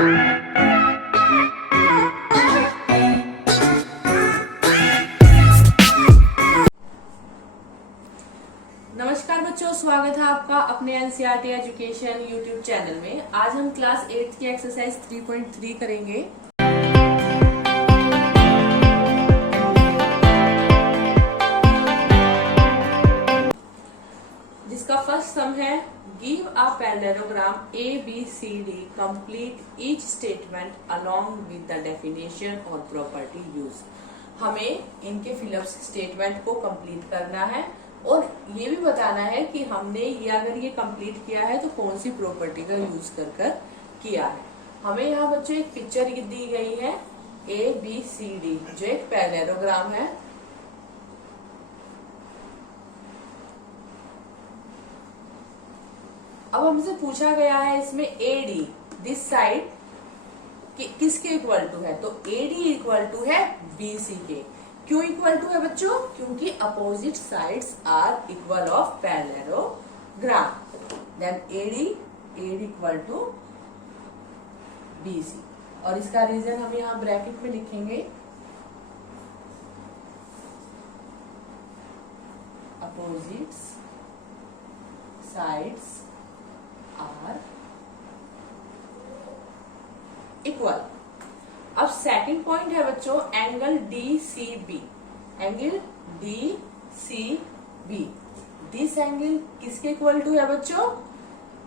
नमस्कार बच्चों, स्वागत है आपका अपने एनसीईआरटी एजुकेशन यूट्यूब चैनल में। आज हम क्लास 8 की एक्सरसाइज 3.3 करेंगे। जिसका फर्स्ट सम है, give a parallelogram ABCD, complete each statement along with the definition और प्रॉपर्टी यूज। हमें इनके फिलअप्स स्टेटमेंट को कंप्लीट करना है और ये भी बताना है कि हमने ये अगर ये कंप्लीट किया है तो कौन सी प्रॉपर्टी का यूज कर किया है। हमें यहाँ बच्चों एक पिक्चर दी गई है ABCD, जो एक पैरेललोग्राम है। अब हमसे पूछा गया है इसमें AD दिस साइड किसके इक्वल टू है, तो AD इक्वल टू है BC के। क्यों इक्वल टू है बच्चों? क्योंकि opposite sides are equal of parallelogram. Then AD equal to BC, और इसका रीजन हम यहाँ ब्रैकेट में लिखेंगे, अपोजिट साइड्स आर इक्वल। अब सेकंड पॉइंट है बच्चों angle DCB। Angle DCB, this angle किसके इक्वल टू है बच्चों?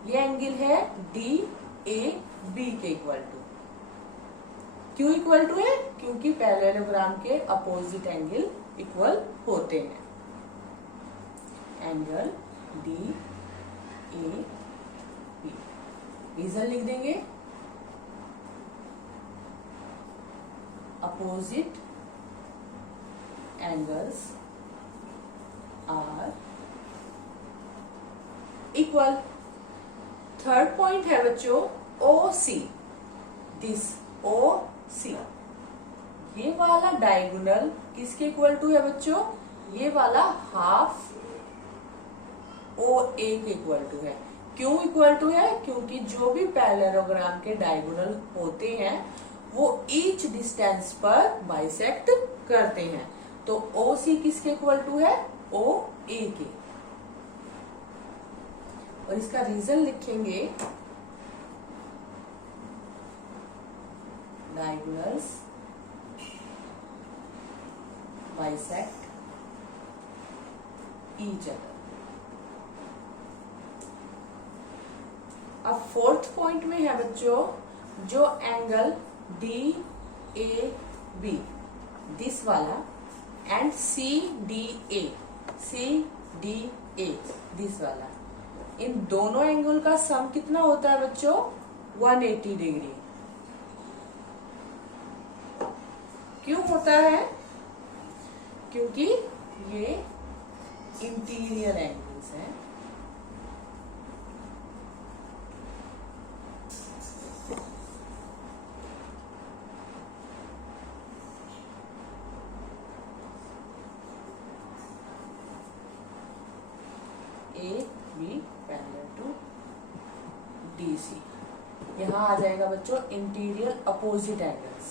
ये एंगल है DAB के इक्वल टू। क्यों इक्वल टू है? क्योंकि पैरेललोग्राम के अपोजिट एंगल इक्वल होते हैं। एंगल DAB, रीजन लिख देंगे, opposite angles are equal। Third point है बच्चों OC, दिस OC, ये वाला डायगोनल किसके इक्वल टू है बच्चों? ये वाला हाफ OA के इक्वल टू है। क्यों इक्वल टू है? क्योंकि जो भी पैरेललोग्राम के डायगोनल होते हैं वो ईच डिस्टेंस पर बाइसेक्ट करते हैं। तो OC किसके इक्वल टू है? OA के। और इसका रीजन लिखेंगे, डायगोनल्स बाइसेक्ट ईच अदर। अब फोर्थ पॉइंट में है बच्चों जो एंगल DAB दिस वाला एंड CDA दिस वाला, इन दोनों एंगल का सम कितना होता है बच्चों? 180 डिग्री। क्यों होता है? क्योंकि ये इंटीरियर एंगल्स हैं। AB parallel to DC। यहां आ जाएगा बच्चों interior opposite angles.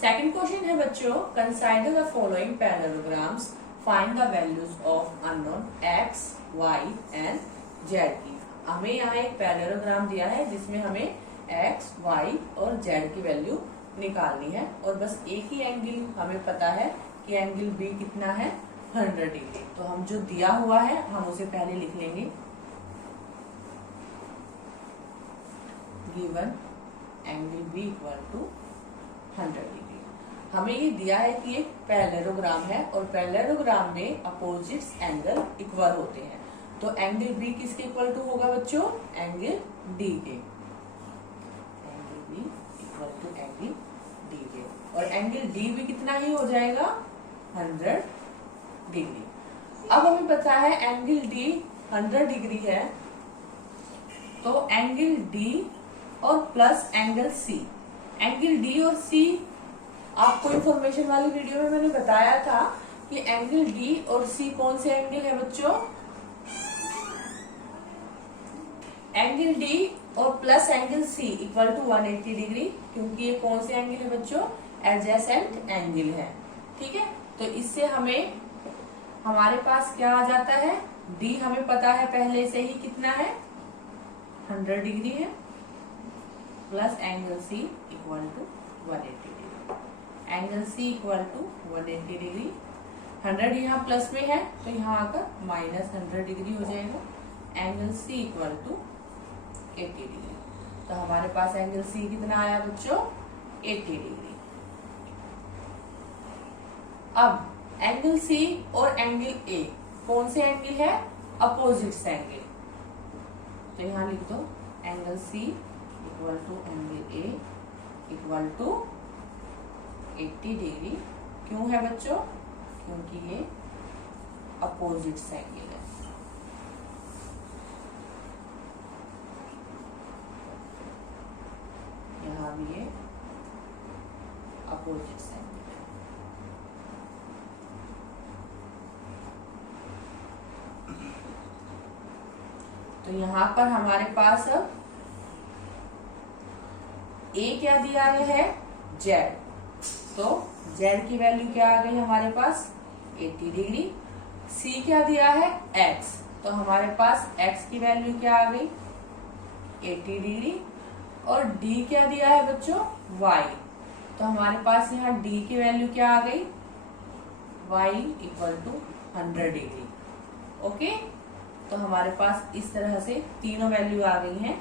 Second question है बच्चों, consider the following parallelograms, find the values of unknown X, Y and Z की। हमें यहाँ एक पैरेललोग्राम दिया है जिसमें हमें X, Y और Z की वैल्यू निकालनी है, और बस एक ही एंगल हमें पता है कि एंगल B कितना है, 100 डिग्री। तो हम जो दिया हुआ है हम उसे पहले लिख लेंगे, given angle B equal to 100 degree. हमें ये दिया है कि एक पैरेललोग्राम है और पैरेललोग्राम में अपोजिट्स एंगल इक्वल होते हैं। तो एंगल B किसके इक्वल टू होगा बच्चों? एंगल D के। Angle B equal to angle D के, और एंगल D भी कितना ही हो जाएगा? 100 डिग्री। अब हमें पता है एंगल D 100 डिग्री है, तो एंगल D और plus angle C, angle D और सी, आपको इंफॉर्मेशन वाली वीडियो में मैंने बताया था कि एंगल डी और सी कौन से एंगल है बच्चों, एंगल डी और plus angle C equal to 180 degree, क्योंकि ये कौन से एंगल है बच्चों, एडजेसेंट एंगल है। ठीक है, तो इससे हमें हमारे पास क्या आ जाता है, डी हमें पता है पहले से ही कितना है, 100 डिग्री है, plus angle C equal to 180 degree, angle C equal to 180 degree. 100 यहाँ प्लस में है तो यहाँ आकर माइनस 100 डिग्री हो जाएगा, angle C equal to 80 degree. तो हमारे पास एंगल सी कितना आया बच्चों, 80 डिग्री। अब एंगल सी और एंगल ए कौन से एंगल है, अपोजिट्स एंगल। तो यहाँ लिख दो angle C equal to angle A equal to 80 degree. क्यों है बच्चों, क्योंकि ये अपोजिट्स एंगल है। यहाँ भी ये अपोजिट्स एंगल है। तो यहाँ पर हमारे पास अब ए क्या दिया है, जेड। तो जेड की वैल्यू क्या आ गई हमारे पास, 80 डिग्री। सी क्या दिया है, एक्स। तो हमारे पास एक्स की वैल्यू क्या आ गई, 80 डिग्री। और डी क्या दिया है बच्चों, वाई। तो हमारे पास यहाँ डी की वैल्यू क्या आ गई, Y equal to 100 degree. Okay, तो हमारे पास इस तरह से तीनों वैल्यू आ गई हैं,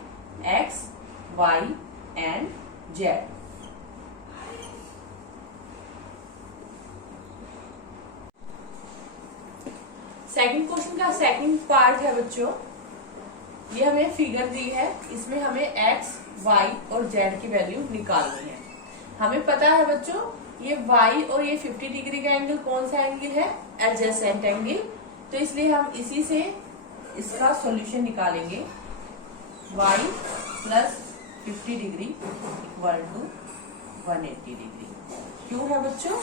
X, Y and Z. Second question का सेकंड पार्ट है बच्चों, ये हमें फिगर दी है, इसमें हमें एक्स, वाई और जेड की वैल्यू निकालनी है। हमें पता है बच्चों ये वाई और ये 50 डिग्री का एंगल कौन सा एंगल है, एडजेसेंट एंगल। तो इसलिए हम इसी से इसका सॉल्यूशन निकालेंगे, y plus 50 degree equal to 180 degree. क्यों है बच्चों,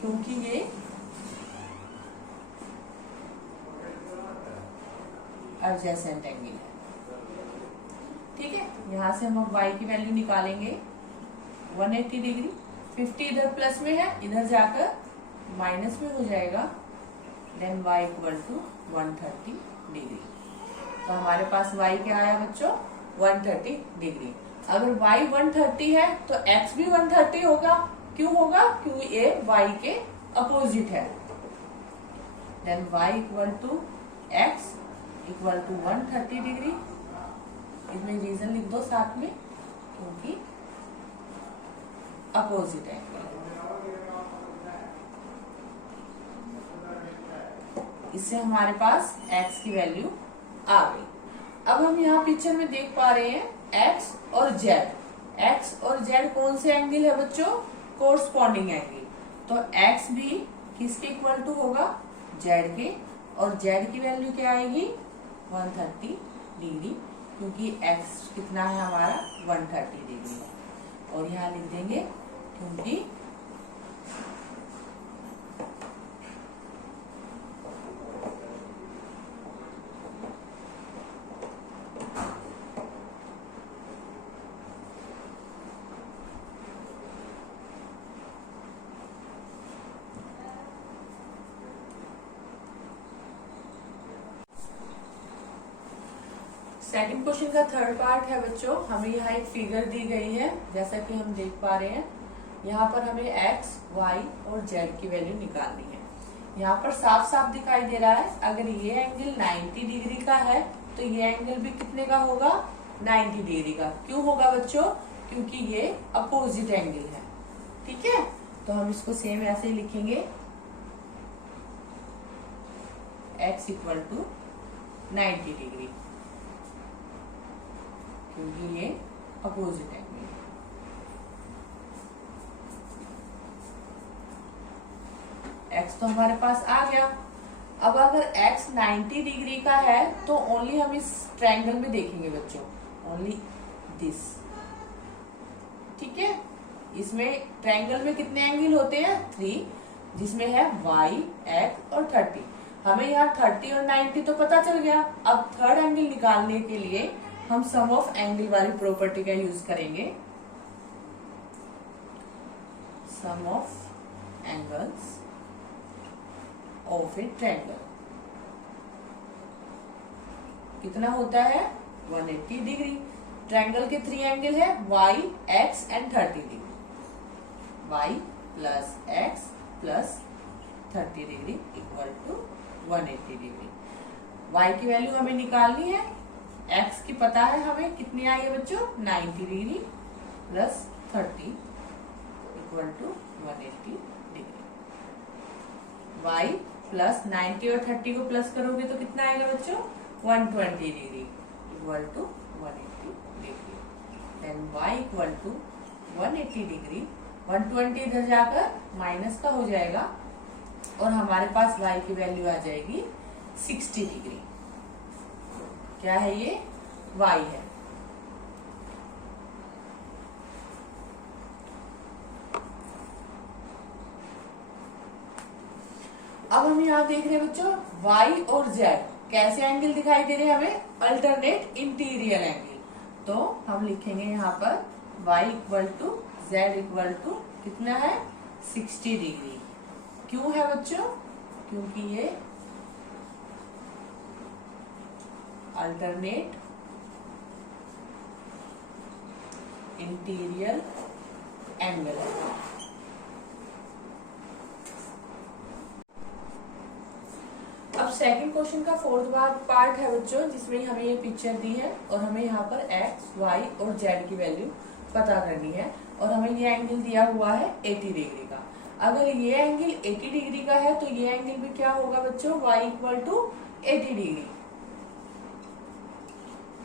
क्योंकि ये एडजेसेंट एंगल है। ठीक है, यहां से हम y की वैल्यू निकालेंगे 180 डिग्री। 50 इधर प्लस में है, इधर जाकर माइनस में हो जाएगा, then y equal to 130 degree. तो हमारे पास y क्या आया बच्चों, 130 डिग्री। अगर y 130 है तो x भी 130 होगा। क्यों होगा, क्योंकि ये y के अपोजिट है। Then y equal to x equal to 130 degree. इसमें रीजन लिख दो साथ में, क्योंकि अपोजिट एंगल। इससे हमारे पास x की वैल्यू आ गई। अब हम यहाँ पिक्चर में देख पा रहे हैं x और z। x और z कौन से एंगल है बच्चों, कोरस्पॉन्डिंग एंगल। तो x भी किसके इक्वल टू होगा, z के। और z की वैल्यू क्या आएगी, 130 डिग्री, क्योंकि x कितना है हमारा, 130 डिग्री है। और यहाँ लिख देंगे क्योंकि सेकंड क्वेश्चन का थर्ड पार्ट है बच्चों, हमें यहाँ एक फिगर दी गई है, जैसा कि हम देख पा रहे हैं। यहाँ पर हमें x, y और z की वैल्यू निकालनी है। यहाँ पर साफ साफ दिखाई दे रहा है, अगर ये एंगल 90 डिग्री का है तो ये एंगल भी कितने का होगा, 90 डिग्री का। क्यों होगा बच्चों, क्योंकि ये अपोजिट एंगल है। ठीक है, तो हम इसको सेम ऐसे ही लिखेंगे, x इक्वल टू 90 डिग्री, क्योंकि ये अपोजिट एंगल है। x तो हमारे पास आ गया। अब अगर x 90 डिग्री का है तो ओनली हम इस ट्रायंगल में देखेंगे बच्चों, ओनली दिस। ठीक है, इसमें ट्रायंगल में कितने एंगल होते हैं? 3, जिसमें है y, x और 30। हमें यहाँ 30 और 90 तो पता चल गया। अब थर्ड एंगल निकालने के लिए हम सम ऑफ एंगल वाली प्रॉपर्टी का यूज करेंगे। Sum of angles of a triangle कितना होता है? 180 डिग्री। ट्रायंगल के 3 एंगल है y, x and 30 degree. y plus x plus 30 degree equal to 180 degree. y की वैल्यू हमें निकालनी है। x की पता है हमें कितनी आई है बच्चों? 90 degree plus 30 equal to 180 degree. y plus 90 और 30 को प्लस करोगे तो कितना आएगा बच्चों? 120 degree equal to 180 degree. Then y equal to 180 degree. 120 इधर जाकर माइनस का हो जाएगा और हमारे पास y की वैल्यू आ जाएगी 60 डिग्री। क्या है ये? y है। अब हम यहाँ देख रहे हैं बच्चों y और z कैसे एंगल दिखाई दे रहे हैं हमें? Alternate interior angle. तो हम लिखेंगे यहाँ पर y equal to z equal to कितना है? 60 डिग्री। क्यों है बच्चों? क्योंकि ये अल्टरनेट इंटीरियर एंगल है। अब सेकंड क्वेश्चन का फोर्थ पार्ट है बच्चों, जिसमें हमें ये पिक्चर दी है और हमें यहाँ पर x, y और z की वैल्यू पता करनी है और हमें ये एंगल दिया हुआ है 80 डिग्री का। अगर ये एंगल 80 डिग्री का है तो ये एंगल भी क्या होगा बच्चों? y equal to 80 degree.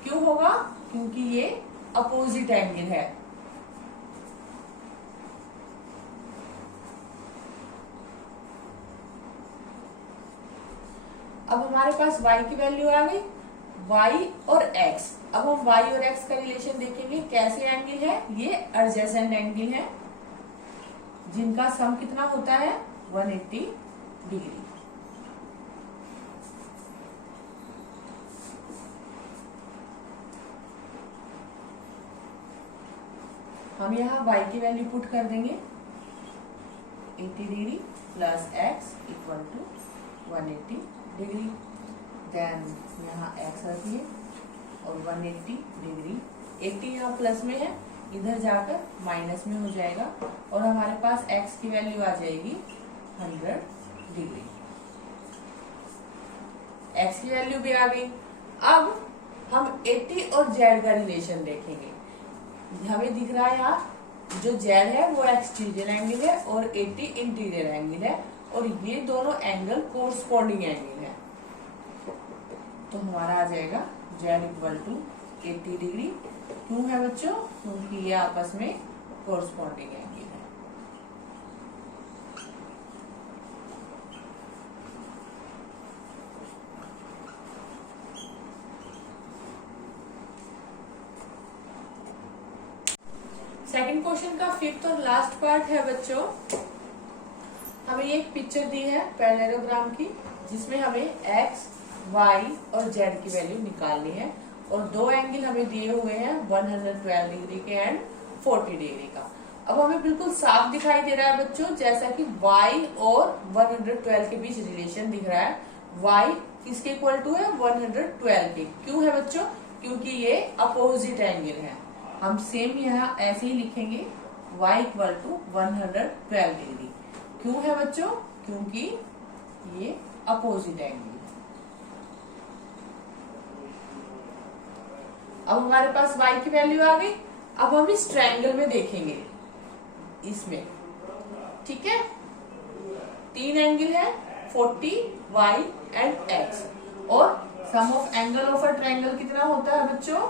क्यों होगा? क्योंकि ये अपोजिट एंगल है। अब हमारे पास y की वैल्यू आ गई, y और x। अब हम y और x का रिलेशन देखेंगे। कैसे एंगल है? ये एडजेसेंट एंगल है जिनका सम कितना होता है? 180 डिग्री। हम यहाँ y की वैल्यू पुट कर देंगे 80 degree plus x equal to 180 degree. Then यहाँ x रखिए और 180 डिग्री। 80 यहाँ प्लस में है, इधर जाकर माइनस में हो जाएगा और हमारे पास x की वैल्यू आ जाएगी 100 डिग्री। x की वैल्यू भी आ गई। अब हम 80 और z का रिलेशन देखेंगे। हमें दिख रहा है यहाँ जो z है वो एक्सटीरियर एंगल है और 80 इंटीरियर एंगल है और ये दोनों एंगल कोरस्पॉन्डिंग एंगल है। तो हमारा आ जाएगा z इक्वल टू 80 डिग्री। क्यों है बच्चों? क्योंकि ये आपस में कोरस्पॉन्डिंग एंगल है। सेकंड क्वेश्चन का फिफ्थ और लास्ट पार्ट है बच्चों। हमें एक पिक्चर दी है पैरेललोग्राम की, जिसमें हमें x, y और z की वैल्यू निकालनी है और दो एंगल हमें दिए हुए हैं 112 डिग्री के एंड 40 डिग्री का। अब हमें बिल्कुल साफ दिखाई दे रहा है बच्चों, जैसा कि y और 112 के बीच रिलेशन दिख रहा है। y किसके इक्वल टू है? 112 के। क्यों है बच्चों? क्योंकि ये अपोजिट एंगल है। हम सेम यहाँ ऐसे ही लिखेंगे y इक्वल टू 112 डिग्री। क्यों है बच्चों? क्योंकि ये अपोजिट एंगल है। अब हमारे पास y की वैल्यू आ गई। अब हम इस ट्रायंगल में देखेंगे, इसमें ठीक है 3 एंगल है 40, y एंड x और sum of angle of a triangle कितना होता है बच्चों?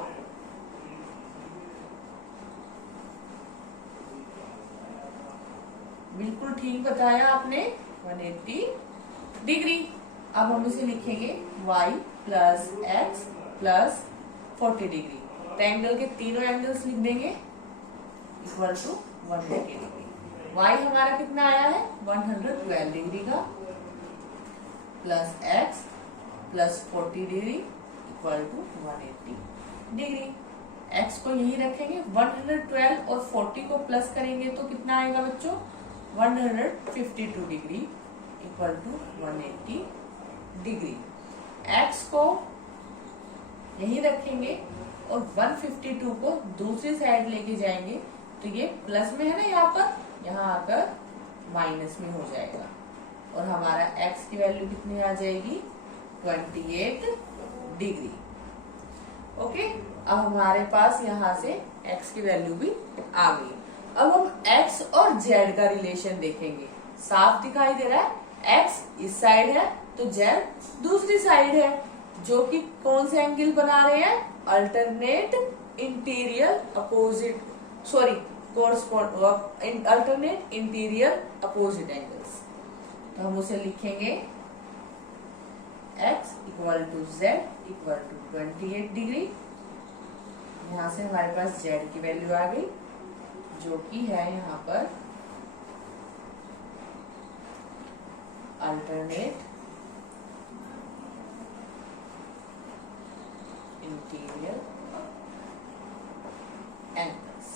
बिल्कुल ठीक बताया आपने, 180 डिग्री। अब हम इसे लिखेंगे y plus x plus 40 degree. Triangle के तीनों एंगल्स लिख देंगे इक्वल टू 180 डिग्री। y हमारा कितना आया है 112 डिग्री का, plus x plus 40 degree equal to 180 degree. x को यही रखेंगे, 112 और 40 को प्लस करेंगे तो कितना आएगा बच्चों 152 degree equal to 180 degree. x को यही रखेंगे और 152 को दूसरी साइड लेके जाएंगे तो ये प्लस में है ना, यहाँ आकर माइनस में हो जाएगा और हमारा x की वैल्यू कितनी आ जाएगी 28 डिग्री। ओके, अब हमारे पास यहाँ से x की वैल्यू भी आ गई। अब हम x और z का रिलेशन देखेंगे। साफ दिखाई दे रहा है, x इस साइड है तो z दूसरी साइड है, जो कि कौन से एंगल बना रहे हैं, alternate interior opposite, sorry alternate interior opposite angles. तो हम उसे लिखेंगे x equal to z equal to 28 degree. यहाँ से हमारे पास z की वैल्यू आ गई जो कि है यहाँ पर alternate interior angles.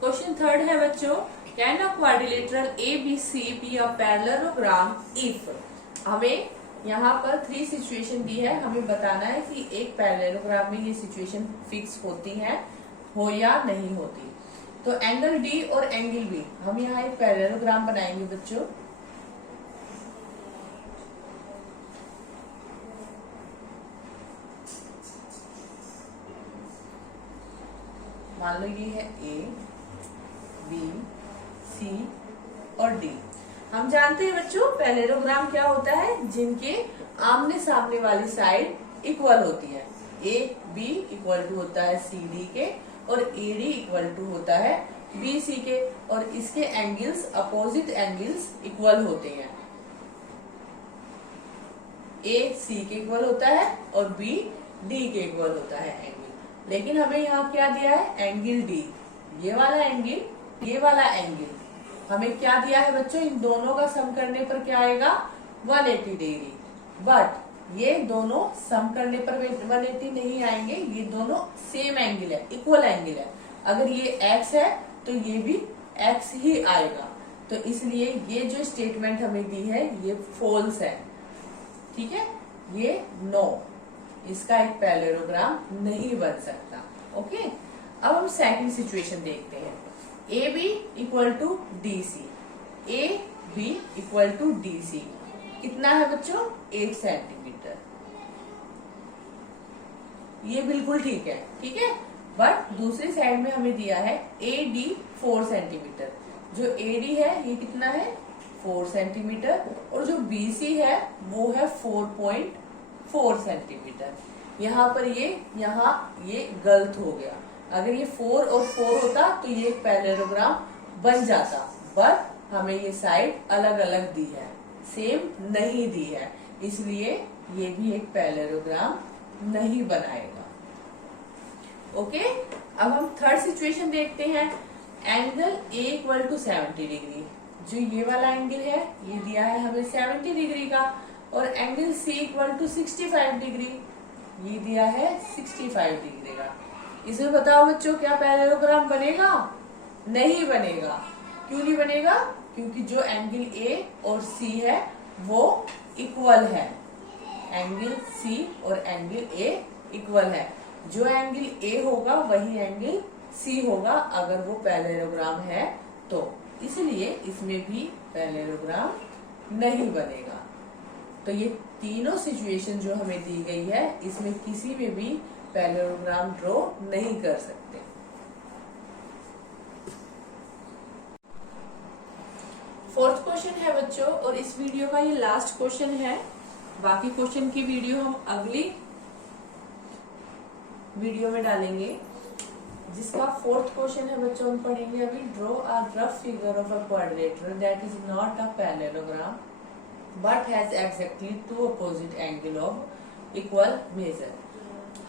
Question third है बच्चों, can a quadrilateral ABC be a parallelogram if. हमें यहाँ पर 3 सिचुएशन दी है, हमें बताना है कि एक पैरेललोग्राम में ये सिचुएशन फिक्स होती है हो या नहीं होती। तो एंगल D और एंगल B, हम यहाँ एक पैरेललोग्राम बनाएंगे बच्चों। मान लो ये है A, B, C और D। हम जानते हैं बच्चों पैरेललोग्राम क्या होता है, जिनके आमने सामने वाली साइड इक्वल होती है। A B इक्वल टू होता है C D के और AD इक्वल टू होता है BC के, और इसके एंगल्स अपोजिट एंगल्स इक्वल होते हैं। A C के इक्वल होता है और B D के इक्वल होता है एंगल। लेकिन हमें यहाँ क्या दिया है, एंगल D, ये वाला एंगल, ये वाला एंगल हमें क्या दिया है बच्चों, इन दोनों का सम करने पर क्या आएगा 180 डिग्री। बट ये दोनों सम करने पर 180 नहीं आएंगे, ये दोनों सेम एंगल है, इक्वल एंगल है। अगर ये x है तो ये भी x ही आएगा। तो इसलिए ये जो स्टेटमेंट हमें दी है ये फॉल्स है, ठीक है, ये नो, इसका एक पैरेललोग्राम नहीं बन सकता। ओके, अब हम सेकंड सिचुएशन देखते हैं। AB equal to DC, AB equal to DC कितना है बच्चों 8 सेंटीमीटर। ये बिल्कुल ठीक है, ठीक है। बट दूसरी साइड में हमें दिया है AD 4 सेंटीमीटर। जो AD है ये कितना है 4 सेंटीमीटर और जो BC है वो है 4.4 सेंटीमीटर। यहाँ पर यहाँ ये गलत हो गया। अगर ये 4 और 4 होता तो ये एक पैरेललोग्राम बन जाता, बट हमें ये साइड अलग अलग दी है, सेम नहीं दी है, इसलिए ये भी एक पैरेललोग्राम नहीं बनाएगा। ओके, अब हम थर्ड सिचुएशन देखते हैं। Angle A equal to 70 degree, जो ये वाला एंगल है ये दिया है हमें 70 डिग्री का, और angle C equal to 65 degree, ये दिया है 65 डिग्री का। इसमें बताओ बच्चों क्या पैरेललोग्राम बनेगा? नहीं बनेगा। क्यों नहीं बनेगा? क्योंकि जो एंगल A और C है वो इक्वल है, एंगल C और एंगल A इक्वल है। जो एंगल A होगा वही एंगल C होगा अगर वो पैरेललोग्राम है तो, इसलिए इसमें भी पैरेललोग्राम नहीं बनेगा। तो ये तीनों सिचुएशन जो हमें दी गई है इसमें किसी में भी पैरेललोग्राम ड्रॉ नहीं कर सकते। फोर्थ क्वेश्चन है बच्चों, और इस वीडियो का ये लास्ट क्वेश्चन है। बाकी क्वेश्चन की वीडियो हम अगली वीडियो में डालेंगे। जिसका फोर्थ क्वेश्चन है बच्चों हम पढ़ेंगे अभी। Draw a rough figure of a quadrilateral that is not a parallelogram but has exactly 2 opposite angle of equal major.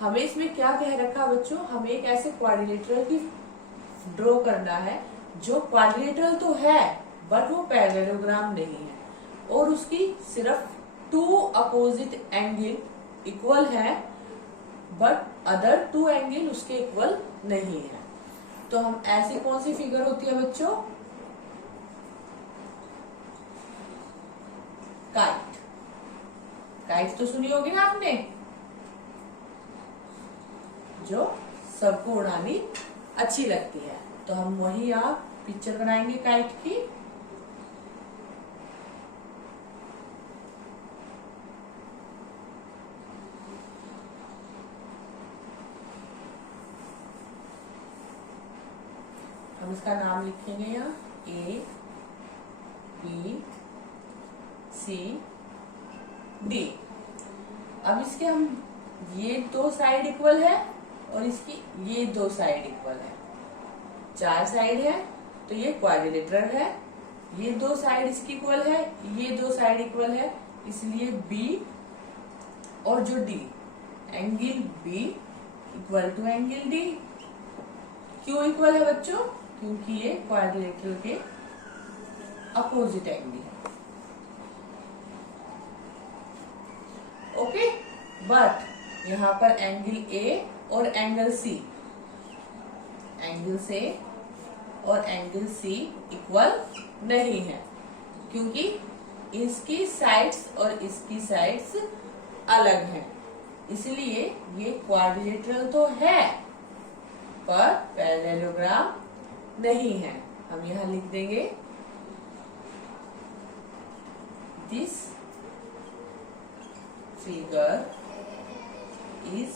हमें इसमें क्या कह रखा बच्चों, हमें एक ऐसे क्वाड्रिलेटरल की ड्रॉ करना है जो क्वाड्रिलेटरल तो है बट वो पैरेललोग्राम नहीं है, और उसकी सिर्फ 2 अपोजिट एंगल इक्वल है बट अदर 2 एंगल उसके इक्वल नहीं है। तो हम ऐसी कौन सी फिगर होती है बच्चों, काइट। काइट तो सुनी होगी ना आपने, जो सबको उड़ानी अच्छी लगती है। तो हम वही आप पिक्चर बनाएंगे काइट की। हम इसका नाम लिखेंगे यहाँ A B C D। अब इसके हम ये 2 साइड इक्वल है और इसकी ये 2 साइड इक्वल है, 4 साइड है तो ये क्वाड्रिलेटरल है। ये 2 साइड इसकी इक्वल है, ये 2 साइड इक्वल है, इसलिए B और जो D, angle B equal to angle D। क्यों इक्वल है बच्चों, क्योंकि ये क्वाड्रिलेटरल के अपोजिट एंगल है। ओके, बट यहाँ पर एंगल A और एंगल C, एंगल से और एंगल C इक्वल नहीं है, क्योंकि इसकी साइड्स और इसकी साइड्स अलग हैं। इसलिए ये क्वाड्रिलेटरल तो है पर पैरेललोग्राम नहीं है। हम यहां लिख देंगे this figure is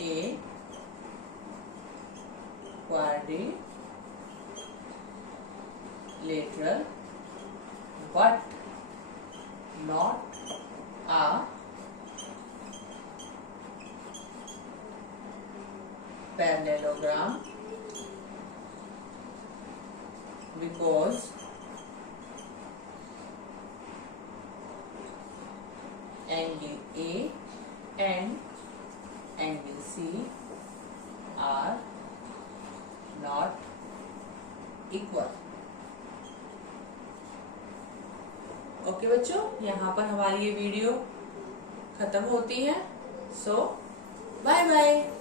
a quadrilateral but not a parallelogram because angle A and angle C are not equal। Okay बच्चों, यहाँ पर हमारी ये वीडियो खत्म होती है। सो बाय बाय।